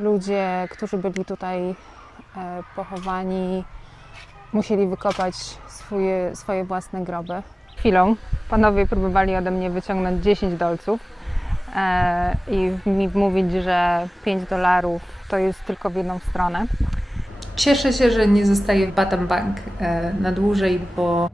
ludzie, którzy byli tutaj pochowani, musieli wykopać swoje własne groby. Chwilą panowie próbowali ode mnie wyciągnąć 10 dolców i mi mówić, że $5 to jest tylko w jedną stronę. Cieszę się, że nie zostaję w Batam Bank na dłużej, bo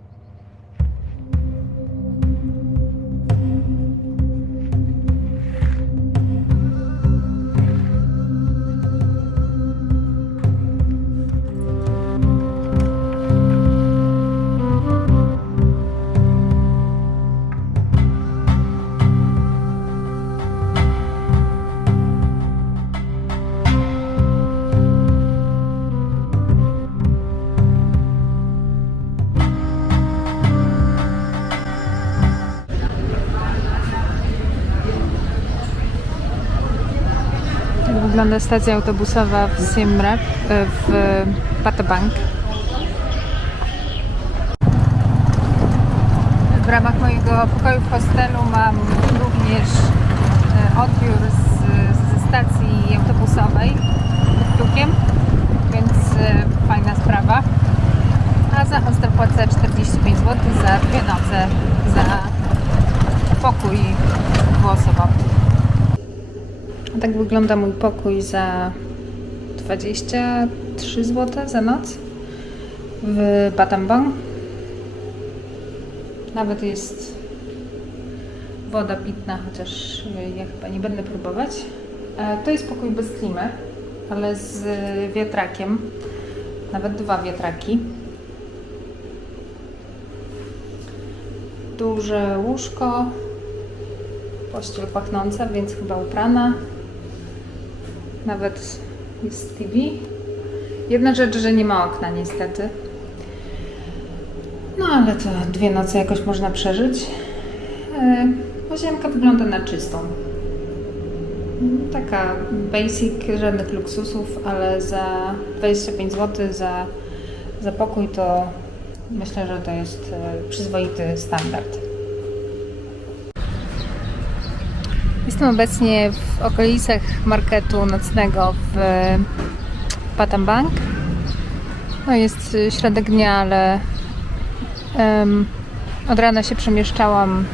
wygląda stacja autobusowa w Siem Reap w Batam Bank. W ramach mojego pokoju w hostelu mam również odbiór ze stacji autobusowej pod Tukiem, więc fajna sprawa. A za hostel płacę 45 zł za 2 noce za pokój dwuosobowy. Tak wygląda mój pokój za 23 zł za noc w Batam Bank. Nawet jest woda pitna, chociaż ja chyba nie będę próbować. To jest pokój bez klimy, ale z wiatrakiem, nawet 2 wiatraki. Duże łóżko, pościel pachnąca, więc chyba uprana. Nawet jest TV. Jedna rzecz, że nie ma okna niestety. No ale to 2 noce jakoś można przeżyć. Łazienka wygląda na czystą. Taka basic, żadnych luksusów, ale za 25 zł za pokój to myślę, że to jest przyzwoity standard. Jestem obecnie w okolicach marketu nocnego w Batam Bank. No jest środek dnia, ale od rana się przemieszczałam.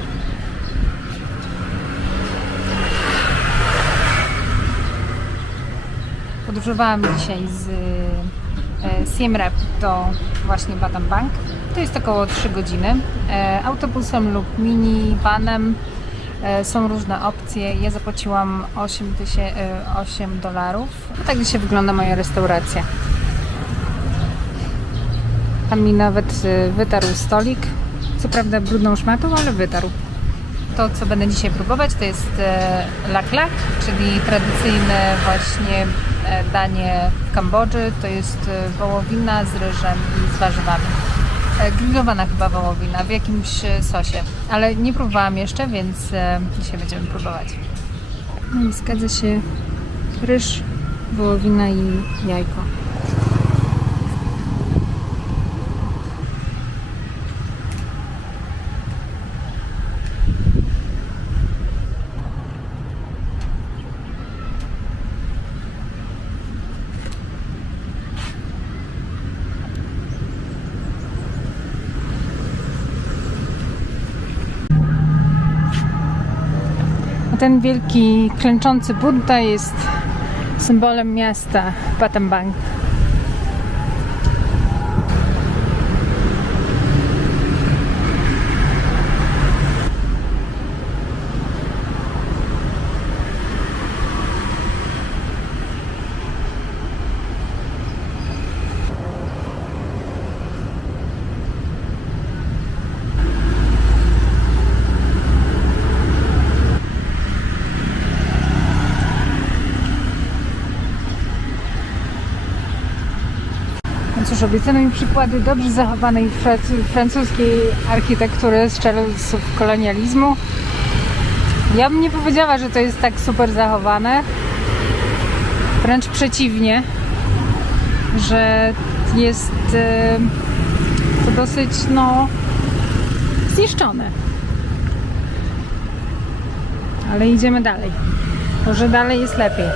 Podróżowałam dzisiaj z Siem Reap do właśnie Batam Bank. To jest około 3 godziny. Autobusem lub minivanem. Są różne opcje. Ja zapłaciłam $8. Tak dzisiaj wygląda moja restauracja. Tam mi nawet wytarł stolik. Co prawda brudną szmatą, ale wytarł. To, co będę dzisiaj próbować, to jest lak lak, czyli tradycyjne właśnie danie w Kambodży. To jest wołowina z ryżem i z warzywami. Grillowana chyba wołowina w jakimś sosie, ale nie próbowałam jeszcze, więc dzisiaj będziemy próbować. No i zgadza się ryż, wołowina i jajko. Ten wielki, klęczący Budda jest symbolem miasta Batam Bank. Cóż, obiecano mi przykłady dobrze zachowanej francuskiej architektury z czasów kolonializmu. Ja bym nie powiedziała, że to jest tak super zachowane. Wręcz przeciwnie, że jest to dosyć zniszczone. Ale idziemy dalej. Może dalej jest lepiej.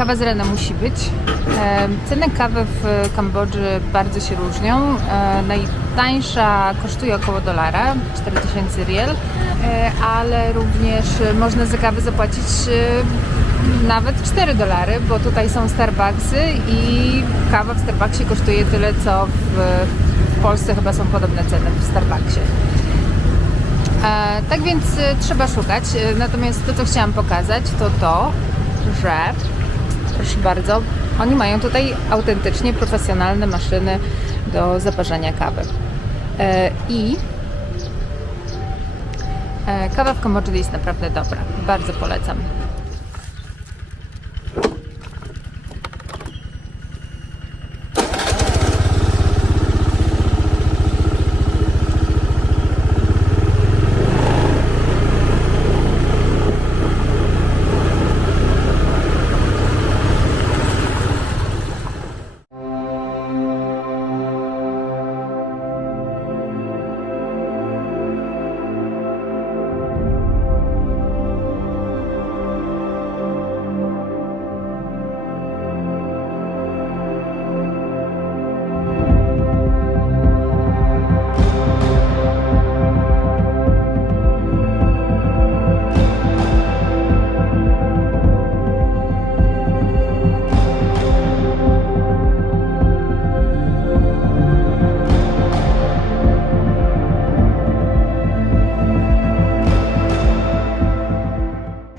kawa z rana musi być. Ceny kawy w Kambodży bardzo się różnią. Najtańsza kosztuje około $1, 4000 riel, ale również można za kawę zapłacić nawet $4, bo tutaj są Starbucksy i kawa w Starbucksie kosztuje tyle, co w Polsce chyba są podobne ceny w Starbucksie. Tak więc trzeba szukać. Natomiast to, co chciałam pokazać, to, że proszę bardzo, oni mają tutaj autentycznie profesjonalne maszyny do zaparzania kawy. I kawa w Kambodży jest naprawdę dobra. Bardzo polecam.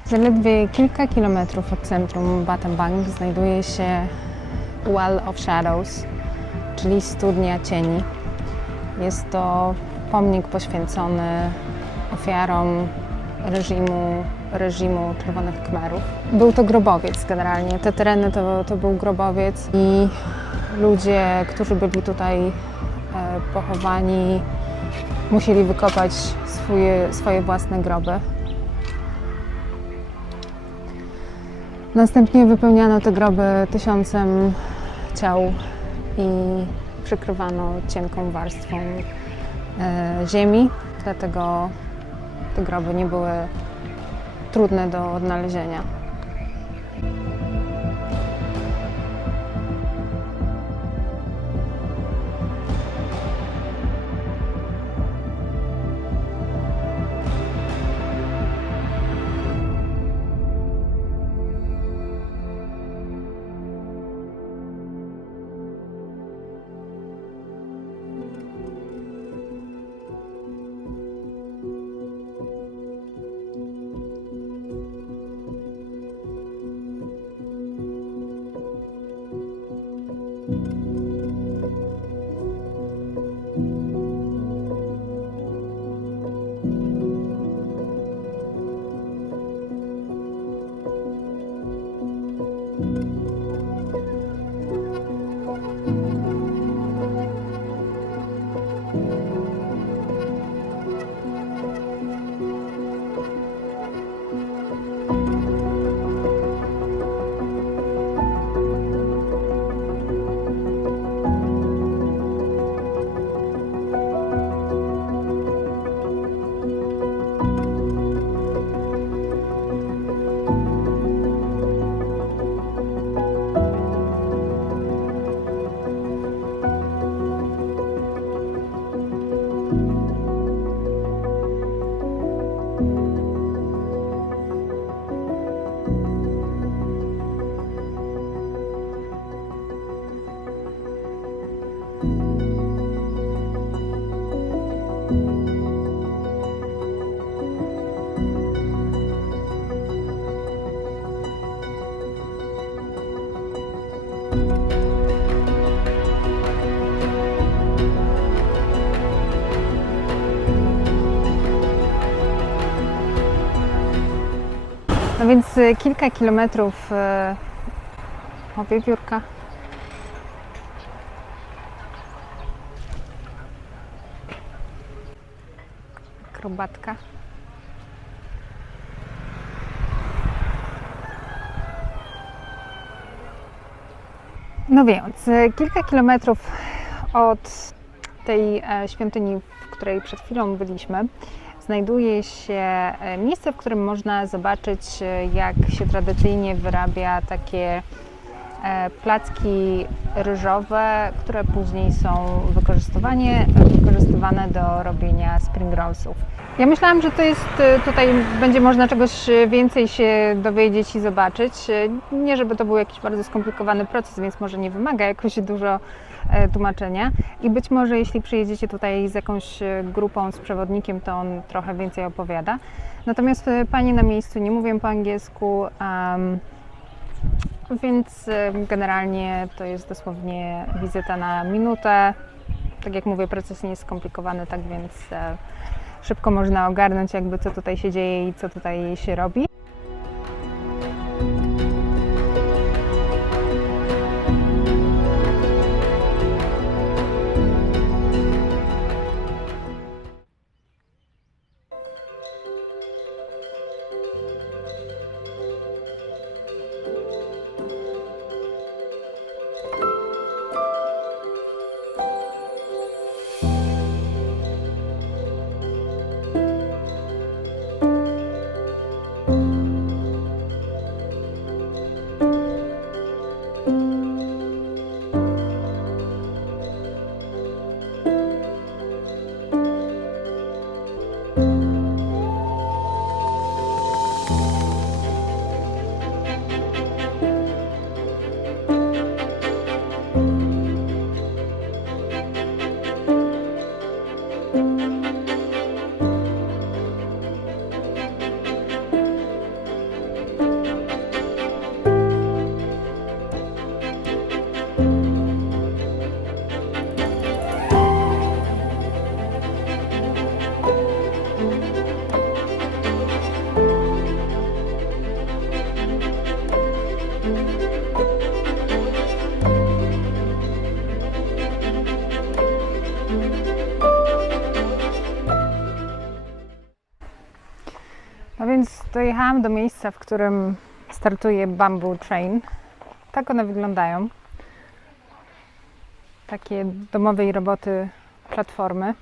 Zaledwie kilka kilometrów od centrum Battambang znajduje się Well of Shadows, czyli studnia cieni. Jest to pomnik poświęcony ofiarom reżimu Czerwonych Khmerów. Był to grobowiec generalnie. Te tereny to był grobowiec i ludzie, którzy byli tutaj pochowani, musieli wykopać swoje własne groby. Następnie wypełniano te groby 1000 ciał i przykrywano cienką warstwą ziemi, dlatego te groby nie były trudne do odnalezienia. No więc kilka kilometrów wiewiórka. Akrobatka. No więc kilka kilometrów od tej świątyni, w której przed chwilą byliśmy, znajduje się miejsce, w którym można zobaczyć, jak się tradycyjnie wyrabia takie placki ryżowe, które później są wykorzystywane do robienia spring rollsów. Ja myślałam, że to jest, tutaj będzie można czegoś więcej się dowiedzieć i zobaczyć. Nie, żeby to był jakiś bardzo skomplikowany proces, więc może nie wymaga jakoś dużo tłumaczenia. I być może jeśli przyjedziecie tutaj z jakąś grupą, z przewodnikiem, to on trochę więcej opowiada. Natomiast panie na miejscu nie mówią po angielsku, więc generalnie to jest dosłownie wizyta na minutę. Tak jak mówię, proces nie jest skomplikowany, tak więc szybko można ogarnąć jakby co tutaj się dzieje i co tutaj się robi. No więc dojechałam do miejsca, w którym startuje Bamboo Train. Tak one wyglądają. Takie domowej roboty platformy,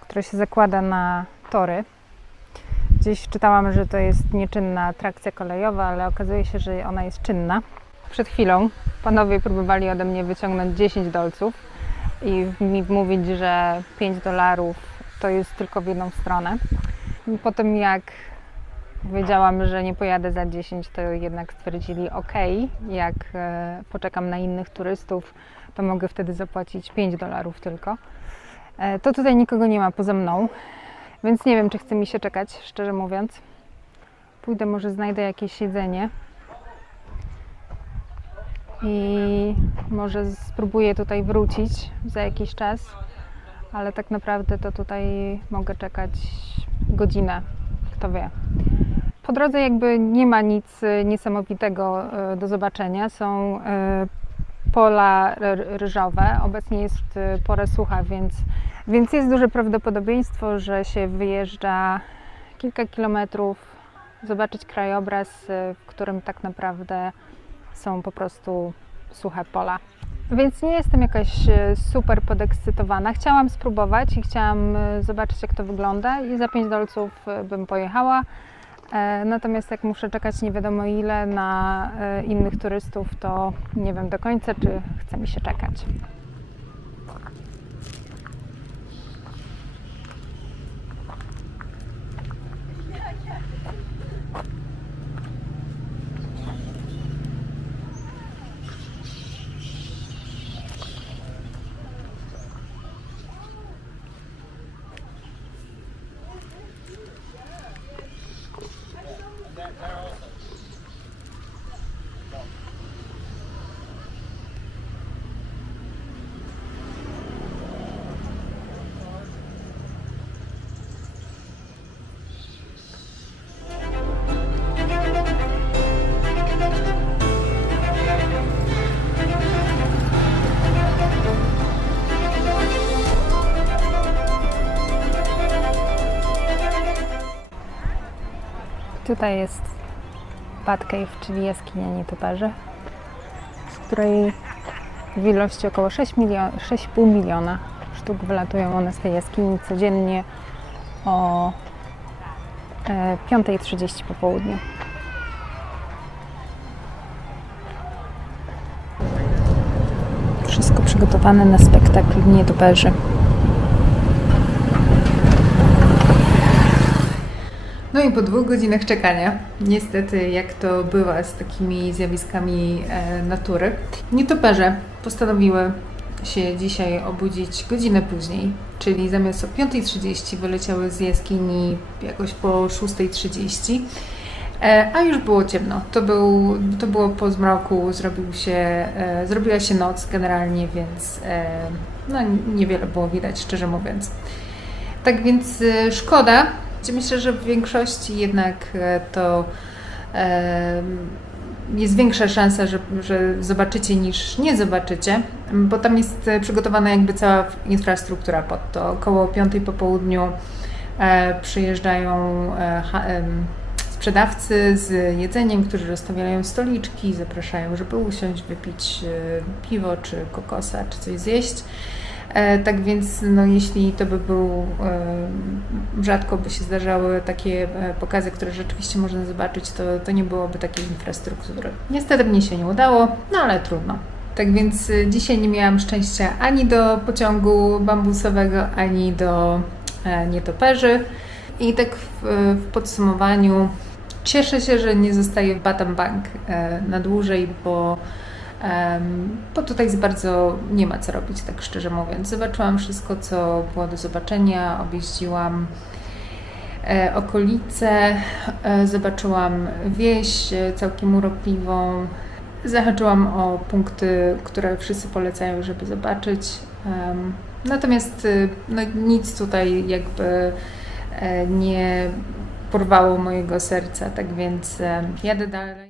które się zakłada na tory. Gdzieś czytałam, że to jest nieczynna atrakcja kolejowa, ale okazuje się, że ona jest czynna. Przed chwilą panowie próbowali ode mnie wyciągnąć 10 dolców i mi mówić, że $5 to jest tylko w jedną stronę. Potem jak wiedziałam, że nie pojadę za 10, to jednak stwierdzili ok, jak poczekam na innych turystów, to mogę wtedy zapłacić $5 tylko. To tutaj nikogo nie ma poza mną, więc nie wiem, czy chce mi się czekać, szczerze mówiąc. Pójdę, może znajdę jakieś siedzenie i może spróbuję tutaj wrócić za jakiś czas, ale tak naprawdę to tutaj mogę czekać godzinę, kto wie. Po drodze jakby nie ma nic niesamowitego do zobaczenia. Są pola ryżowe. Obecnie jest pora sucha, więc jest duże prawdopodobieństwo, że się wyjeżdża kilka kilometrów, zobaczyć krajobraz, w którym tak naprawdę są po prostu suche pola. Więc nie jestem jakaś super podekscytowana. Chciałam spróbować i chciałam zobaczyć, jak to wygląda i za $5 bym pojechała. Natomiast jak muszę czekać nie wiadomo ile na innych turystów, to nie wiem do końca, czy chce mi się czekać. Tutaj jest Bat Cave, czyli jaskinia nietoperzy, z której w ilości około 6,5 miliona sztuk wylatują one z tej jaskini codziennie o 5:30 po południu. Wszystko przygotowane na spektakl nietoperzy. No i po 2 godzinach czekania, niestety jak to bywa z takimi zjawiskami natury, nietoperze postanowiły się dzisiaj obudzić godzinę później, czyli zamiast o 5:30 wyleciały z jaskini jakoś po 6:30, a już było ciemno. To było po zmroku, zrobiła się noc generalnie, więc no, niewiele było widać, szczerze mówiąc. Tak więc szkoda. Myślę, że w większości jednak to jest większa szansa, że zobaczycie niż nie zobaczycie, bo tam jest przygotowana jakby cała infrastruktura pod to. Około 5:00 po południu przyjeżdżają sprzedawcy z jedzeniem, którzy rozstawiają stoliczki, zapraszają, żeby usiąść, wypić piwo czy kokosa, czy coś zjeść. Tak więc no, jeśli to by był, rzadko by się zdarzały takie pokazy, które rzeczywiście można zobaczyć, to nie byłoby takiej infrastruktury. Niestety mnie się nie udało, no ale trudno. Tak więc dzisiaj nie miałam szczęścia ani do pociągu bambusowego, ani do nietoperzy. I tak w podsumowaniu cieszę się, że nie zostaję w Batam Bank na dłużej, bo tutaj za bardzo nie ma co robić, tak szczerze mówiąc. Zobaczyłam wszystko, co było do zobaczenia, objeździłam okolice, zobaczyłam wieś całkiem urokliwą, zahaczyłam o punkty, które wszyscy polecają, żeby zobaczyć. Natomiast no, nic tutaj jakby nie porwało mojego serca, tak więc jadę dalej.